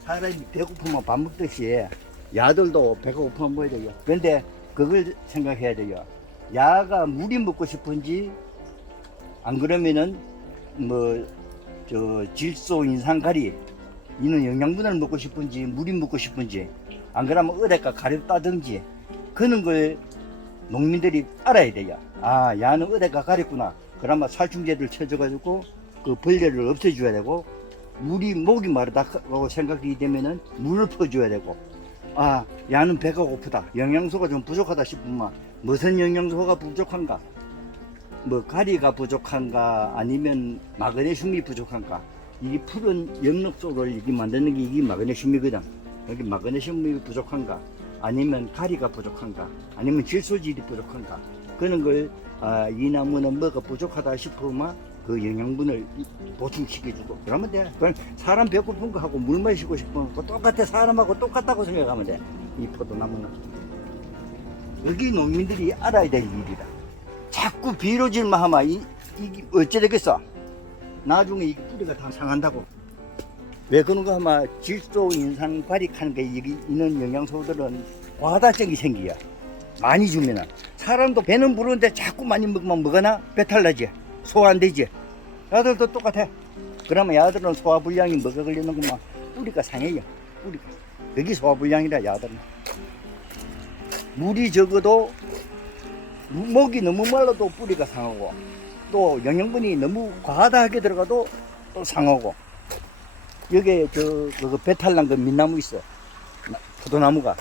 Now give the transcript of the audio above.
사람이 배고프면 밥 먹듯이 야들도 배가 고프면 먹어야 돼요. 그런데 그걸 생각해야 돼요. 야가 물이 먹고 싶은지 안 그러면은 뭐 저 질소 인상가리 이는 영양분을 먹고 싶은지 물이 먹고 싶은지 안 그러면 어디가 가려 따든지 그런 걸 농민들이 알아야 돼요. 아 야는 어디가 가렸구나. 그러면 살충제를 쳐줘가지고 그 벌레를 없애줘야 되고 물이 목이 마르다고 생각이 되면은 물을 퍼줘야 되고 아 야는 배가 고프다 영양소가 좀 부족하다 싶으면 무슨 영양소가 부족한가? 뭐 가리가 부족한가? 아니면 마그네슘이 부족한가? 이 푸른 영록소를 이게 만드는 게 이게 마그네슘이거든. 여기 마그네슘이 부족한가? 아니면 가리가 부족한가? 아니면 질소질이 부족한가? 그런 걸 아, 이 나무는 뭐가 부족하다 싶으면 그 영양분을 보충시켜주고 그러면 돼. 그건 사람 배고픈 거 하고 물 마시고 싶은 거 똑같아 사람하고 똑같다고 생각하면 돼. 이 포도나무는 여기 농민들이 알아야 될 일이다. 자꾸 비료질만 하면 이, 이게 어째 되겠어? 나중에 이 뿌리가 다 상한다고. 왜 그런가 하면 질소 인상 발익하는 게 여기 있는 영양소들은 과다증이 생기야. 많이 주면은 사람도 배는 부르는데 자꾸 많이 먹으면 뭐가 나 배탈 나지 소화 안 되지? 야들도 똑같아. 그러면 야들은 소화불량이 뭐가 걸리는구만. 뿌리가 상해요. 뿌리가. 여기 소화불량이라 야들은. 물이 적어도 무- 목이 너무 말라도 뿌리가 상하고 또 영양분이 너무 과다하게 들어가도 또 상하고. 여기에 저 그거 배탈 난 그 민나무 있어. 나- 포도나무가